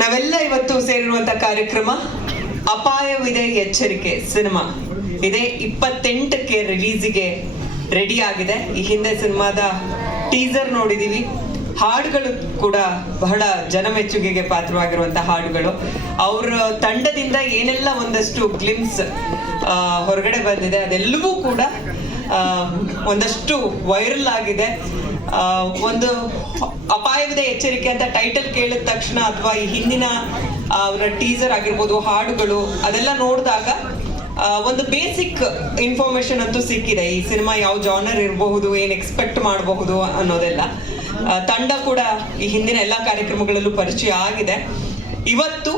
ನಾವೆಲ್ಲ ಇವತ್ತು ಸೇರಿರುವಂತ ಕಾರ್ಯಕ್ರಮ ಅಪಾಯವಿದೆ ಎಚ್ಚರಿಕೆ ಸಿನಿಮಾ. ಇದೇ ಇಪ್ಪತ್ತೆಂಟಕ್ಕೆ ರಿಲೀಸಿಗೆ ರೆಡಿ ಆಗಿದೆ. ಈ ಹಿಂದೆ ಸಿನಿಮಾದ ಟೀಸರ್ ನೋಡಿದೀವಿ. ಹಾಡುಗಳು ಕೂಡ ಬಹಳ ಜನಮೆಚ್ಚುಗೆಗೆ ಪಾತ್ರವಾಗಿರುವಂತಹ ಹಾಡುಗಳು. ಅವರ ತಂಡದಿಂದ ಏನೆಲ್ಲ ಒಂದಷ್ಟು ಗ್ಲಿಮ್ಸ್ ಹೊರಗಡೆ ಬಂದಿದೆ ಅದೆಲ್ಲವೂ ಕೂಡ ಒಂದಷ್ಟು ವೈರಲ್ ಆಗಿದೆ. ಒಂದು ಅಪಾಯವಿದೆ ಎಚ್ಚರಿಕೆ ಅಂತ ಟೈಟಲ್ ಕೇಳಿದ ತಕ್ಷಣ ಅಥವಾ ಈ ಹಿಂದಿನ ಅವರ ಟೀಸರ್ ಆಗಿರ್ಬೋದು, ಹಾಡುಗಳು, ಅದೆಲ್ಲ ನೋಡಿದಾಗ ಒಂದು ಬೇಸಿಕ್ ಇನ್ಫಾರ್ಮೇಶನ್ ಅಂತೂ ಸಿಕ್ಕಿದೆ. ಈ ಸಿನಿಮಾ ಯಾವ ಜಾನರ್ ಇರಬಹುದು, ಏನು ಎಕ್ಸ್ಪೆಕ್ಟ್ ಮಾಡಬಹುದು ಅನ್ನೋದೆಲ್ಲ. ತಂಡ ಕೂಡ ಈ ಹಿಂದಿನ ಎಲ್ಲ ಕಾರ್ಯಕ್ರಮಗಳಲ್ಲೂ ಪರಿಚಯ ಆಗಿದೆ. ಇವತ್ತು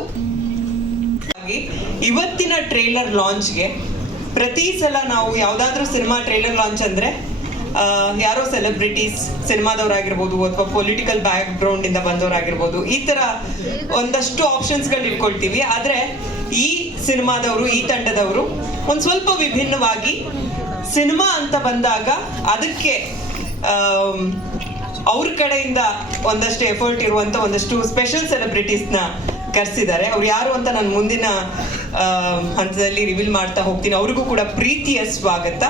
ಇವತ್ತಿನ ಟ್ರೇಲರ್ ಲಾಂಚ್ಗೆ ಪ್ರತಿ ಸಲ ನಾವು ಯಾವ್ದಾದ್ರು ಸಿನಿಮಾ ಟ್ರೇಲರ್ ಲಾಂಚ್ ಅಂದ್ರೆ ಯಾರೋ ಸೆಲೆಬ್ರಿಟೀಸ್ ಸಿನಿಮಾದವರಾಗಿರ್ಬೋದು ಅಥವಾ ಪೊಲಿಟಿಕಲ್ ಬ್ಯಾಕ್ ಗ್ರೌಂಡ್ ಇಂದ ಬಂದವರಾಗಿರ್ಬೋದು, ಈ ತರ ಒಂದಷ್ಟು ಆಪ್ಷನ್ಸ್ಗಳು ಇಟ್ಕೊಳ್ತೀವಿ. ಆದ್ರೆ ಈ ಸಿನಿಮಾದವರು, ಈ ತಂಡದವರು ಒಂದ್ ಸ್ವಲ್ಪ ವಿಭಿನ್ನವಾಗಿ ಸಿನಿಮಾ ಅಂತ ಬಂದಾಗ ಅದಕ್ಕೆ ಅವ್ರ ಕಡೆಯಿಂದ ಒಂದಷ್ಟು ಎಫರ್ಟ್ ಇರುವಂತ ಒಂದಷ್ಟು ಸ್ಪೆಷಲ್ ಸೆಲೆಬ್ರಿಟೀಸ್ನ ಕರೆಸಿದ್ದಾರೆ. ಅವ್ರು ಯಾರು ಅಂತ ನಾನು ಮುಂದಿನ ಹಂತದಲ್ಲಿ ರಿವೀಲ್ ಮಾಡ್ತಾ ಹೋಗ್ತೀನಿ. ಅವ್ರಿಗೂ ಕೂಡ ಪ್ರೀತಿಯ ಸ್ವಾಗತ.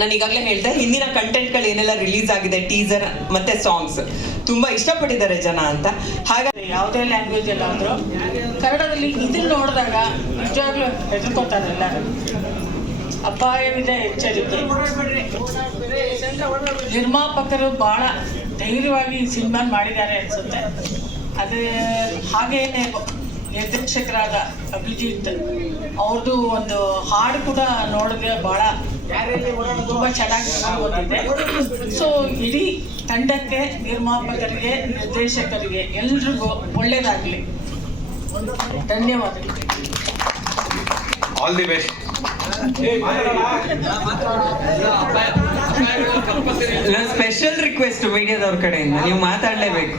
ನಾನು ಈಗಾಗಲೇ ಹೇಳ್ದೆ, ಹಿಂದಿನ ಕಂಟೆಂಟ್ಗಳು ಏನೆಲ್ಲ ರಿಲೀಸ್ ಆಗಿದೆ ಟೀಸರ್ ಮತ್ತೆ ಸಾಂಗ್ಸ್ ತುಂಬಾ ಇಷ್ಟಪಟ್ಟಿದ್ದಾರೆ ಜನ ಅಂತ. ಹಾಗಾದ್ರೆ ಯಾವುದೇ ಲ್ಯಾಂಗ್ವೇಜ್ ಎಲ್ಲ ಆದ್ರೂ ಕನ್ನಡದಲ್ಲಿ ಇದನ್ನ ನೋಡಿದಾಗ ನಿಜವಾಗ್ಲೂ ಹೆದರ್ಕೋತಾರೆ ಎಲ್ಲರೂ. ಅಪಾಯವಿದೆ ಎಚ್ಚರಿಕೆ. ನಿರ್ಮಾಪಕರು ಬಹಳ ಧೈರ್ಯವಾಗಿ ಸಿನಿಮಾ ಮಾಡಿದ್ದಾರೆ ಅನ್ಸುತ್ತೆ. ಅದು ಹಾಗೇನೆ ನಿರ್ದೇಶಕರಾದ ಅಭಿಜಿತ್ ಅವ್ರದ್ದು ಒಂದು ಹಾಡು ಕೂಡ ನೋಡಿದ್ರೆ ಬಹಳ ತುಂಬಾ ಚೆನ್ನಾಗಿ ಬಂದಿದೆ ಸೊ ಇಡೀ ತಂಡಕ್ಕೆ ನಿರ್ಮಾಪಕರಿಗೆ ನಿರ್ದೇಶಕರಿಗೆ ಎಲ್ರಿಗೂ ಒಳ್ಳೇದಾಗಲಿ. ಧನ್ಯವಾದಗಳು. All the best special request ಮೀಡಿಯಾದವ್ರ ಕಡೆಯಿಂದ ನೀವು ಮಾತಾಡ್ಲೇಬೇಕು.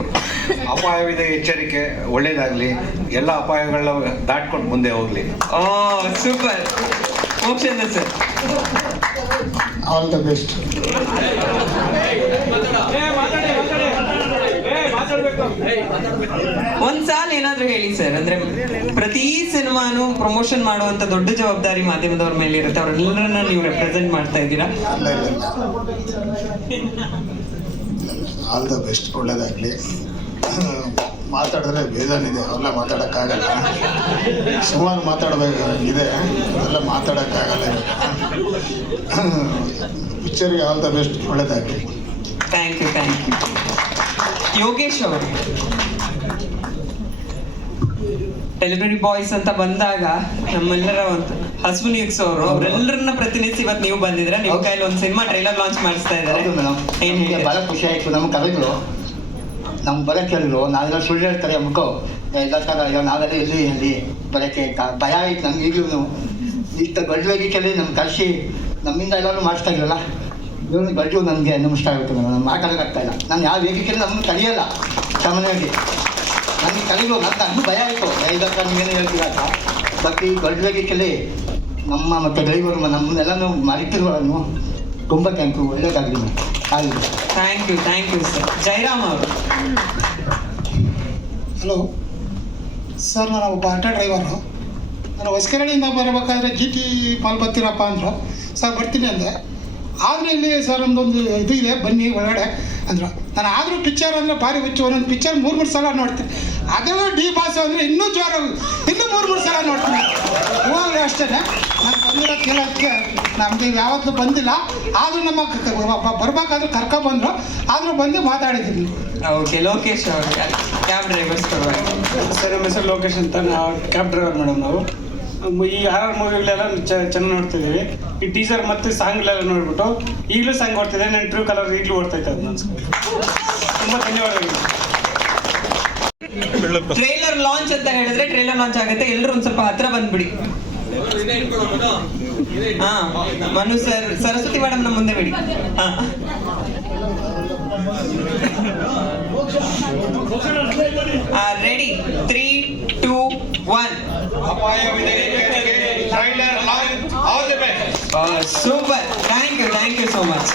ಅಪಾಯವಿದೆ ಎಚ್ಚರಿಕೆ ಒಳ್ಳೇದಾಗ್ಲಿ. ಎಲ್ಲ ಅಪಾಯಗಳನ್ನ ದಾಟ್ಕೊಂಡು ಮುಂದೆ ಹೋಗ್ಲಿ. Super. Mokshendra sir all the best ಒಂದ್ ಸಾಲ ಏನಾದ್ರೂ ಹೇಳಿ ಸರ್ ಅಂದ್ರೆ ಪ್ರತಿ ಸಿನಿಮಾನು ಪ್ರಮೋಷನ್ ಮಾಡುವಂತ ದೊಡ್ಡ ಜವಾಬ್ದಾರಿ ಮಾಧ್ಯಮದವ್ರ ಮೇಲೆ ಇರುತ್ತೆ ಅವ್ರೆಲ್ಲರನ್ನ ನೀವು ರೆಪ್ರೆಸೆಂಟ್ ಮಾಡ್ತಾ ಇದ್ದೀರಾ? ಆಲ್ ದ ಬೆಸ್ಟ್ ಒಳ್ಳೇದಾಗಲಿ. ಮಾತಾಡಿದ್ರೆ ಬೇಜಾನಿದೆ ಅವೆಲ್ಲ ಮಾತಾಡೋಕ್ಕಾಗಲ್ಲ. ಸುಮಾರು ಮಾತಾಡಬೇಕು ಇದೆ ಅದೆಲ್ಲ ಮಾತಾಡೋಕ್ಕಾಗಲ್ಲ ಪಿಕ್ಚರ್ಗೆ ಆಲ್ ದ ಬೆಸ್ಟ್ ಒಳ್ಳೇದಾಗಲಿ. Thank you thank you Yogesh ಅವರು ಡೆಲಿವರಿ ಬಾಯ್ಸ್ ಅಂತ ಬಂದಾಗ ನಮ್ಮೆಲ್ಲರ ಒಂದು ಹಸು ನ್ಯೂಸ್ ಅವರು ಅವರೆಲ್ಲರನ್ನ ಪ್ರತಿನಿಧಿಸಿ ಇವತ್ತು ನೀವು ಬಂದಿದ್ರೆ ನಿಮ್ಮ ಕೈಲಿ ಒಂದು ಸಿನಿಮಾ ಟ್ರೈಲರ್ ಲಾಂಚ್ ಮಾಡಿಸ್ತಾ ಇದ್ದಾರೆ. ಭಾಳ ಖುಷಿ ಆಯಿತು. ನಮ್ಮ ಕರೆದ್ರು ನಮ್ಗೆ ಬರೋಕ್ಕೆ ಹೇಳಿದ್ರು ನಾವೆಲ್ಲ ಸುಳ್ಳು ಹೇಳ್ತಾರೆ ಅನ್ಕೋ. ಎಲ್ಲ ಥರ ಈಗ ನಾವೆಲ್ಲ ಇಲ್ಲಿ ಎಲ್ಲಿ ಬರೋಕ್ಕೆ ಅಂತ ಭಯ ಆಯ್ತು ನಮ್ಗೆ ಈಗಲೂ ಇಷ್ಟ ಕೇಳಿ ನಮ್ಮ ಕಳಿಸಿ ನಮ್ಮಿಂದ ಎಲ್ಲರೂ ಮಾಡಿಸ್ತಾ ಇರಲ್ಲ ಇವನು ಗಡ್ಲು ನನಗೆ ನಮಸ್ಕಾರ ಆಗುತ್ತೆ ನಾನು ಮಾತಾಡೋಕ್ಕಾಗ್ತಾ ಇಲ್ಲ. ನಾನು ಯಾವ ವೇದಿಕೆಯಲ್ಲಿ ನಮ್ಮನ್ನು ಕಲಿಯಲ್ಲ. ಸಾಮಾನ್ಯವಾಗಿ. ನನಗೆ ಕಲಿಯು ನನ್ನ ನನಗೂ ಭಯ ಆಯಿತು ಐದಕ್ಕ ನೀವೇನು ಹೇಳ್ತೀರಾ ಅಂತ. ಬಟ್ ಈ ಗಡ್ಲು ವೇದಿಕೆಯಲ್ಲಿ ನಮ್ಮ ಮತ್ತು ಡ್ರೈವರು ನಮ್ಮನ್ನೆಲ್ಲನೂ ಮರಿತಿರುವನು ತುಂಬ ಥ್ಯಾಂಕ್ ಯು ಒಳ್ಳೆಯದಾಗಲಿ ಆಗಲಿ thank you thank you sir Jairam ಅವರು. ಹಲೋ ಸರ್ ನಾನು ಒಬ್ಬ ಆಟೋ ಡ್ರೈವರು ನಾನು ಹೊಸಕೆರೆಯಿಂದ ಬರಬೇಕಾದ್ರೆ ಜಿ ಟಿ ಪಾಲ್ ಬರ್ತೀರಪ್ಪ ಅಂದರು. ಸರ್ ಬರ್ತೀನಿ ಅಂದೆ. ಆದರೆ ಇಲ್ಲಿ ಸರ್ ನಮ್ಮದೊಂದು ಇದು ಇದೆ, ಬನ್ನಿ ಒಳಗಡೆ ಅಂದರು. ನಾನು ಆದರೂ ಪಿಕ್ಚರ್ ಅಂದರೆ ಭಾರಿ ಹುಚ್ಚು. ಒಂದೊಂದು ಪಿಕ್ಚರ್ ಮೂರು ಮೂರು ಸಲ ನೋಡ್ತೀನಿ. ಅದೆಲ್ಲ ಡಿ ಪಾಸ್ ಅಂದರೆ ಇನ್ನೂ ಜೋರ. ಇನ್ನೂ ಮೂರು ಮೂರು ಸಲ ನೋಡ್ತೀನಿ. ಹೋಗ್ಲಿ ಅಷ್ಟೇ ನಾನು ಬಂದಿರೋ ಕೇಳೋಕ್ಕೆ ನಮಗೆ ಯಾವತ್ತೂ ಬಂದಿಲ್ಲ. ಆದರೂ ನಮ್ಮ ಬರ್ಬೇಕಾದ್ರೂ ಕರ್ಕೊಬಂದರು ಆದರೂ ಬಂದು ಮಾತಾಡಿದ್ದೀನಿ ಓಕೆ ಲೋಕೇಶ್ ಅವರು ಕ್ಯಾಬ್ ಡ್ರೈವರ್ಸ್ ಸರ್ ನಮ್ಮ ಹೆಸರು ಲೋಕೇಶ್ ಅಂತ. ನಾವು ಕ್ಯಾಬ್ ಡ್ರೈವರ್ ಮೇಡಮ್ ನಾವು. ಈ ಆರ್ ಮೂವಿಗಳೆಲ್ಲ ಚೆನ್ನಾಗಿ ನೋಡ್ತಿದ್ದೀವಿ. ಈ ಟೀಸರ್ ಮತ್ತು ಸಾಂಗ್ಗಳೆಲ್ಲ ನೋಡ್ಬಿಟ್ಟು ಈಗಲೂ ಸಾಂಗ್ ಓಡ್ತಿದೆ. ನಾನು ಟ್ರೂ ಕಲರ್ ಈಗಲೂ ಓಡ್ತಾ ಇತ್ತು ಅದನ್ನ ತುಂಬ ಧನ್ಯವಾದಗಳು. ಟ್ರೇಲರ್ ಲಾಂಚ್ ಅಂತ ಹೇಳಿದ್ರೆ ಟ್ರೈಲರ್ ಲಾಂಚ್ ಆಗುತ್ತೆ. ಎಲ್ಲರೂ ಒಂದ್ ಸ್ವಲ್ಪ ಹತ್ರ ಬಂದ್ಬಿಡಿ. ಹಾ ಮನು ಸರ್ ಸರಸ್ವತಿ ಮೇಡಮ್ ನಮ್ಮ ಮುಂದೆ ಬಿಡಿ. ಹಾ. Ready three two one super thank you thank you so much